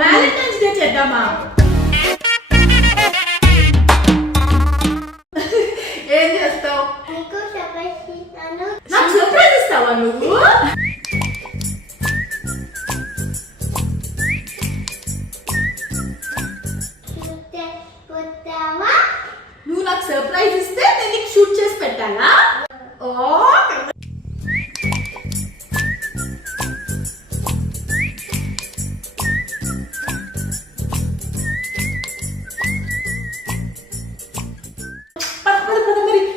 Valentine's day చేద్దామా? ఏం చేస్తావు? నాకు సర్ప్రైజ్ ఇస్తావా నువ్వు? నువ్వు నాకు సర్ప్రైజ్ ఇస్తే నేను నీకు షూట్ చేసి పెట్టాలా? ఓ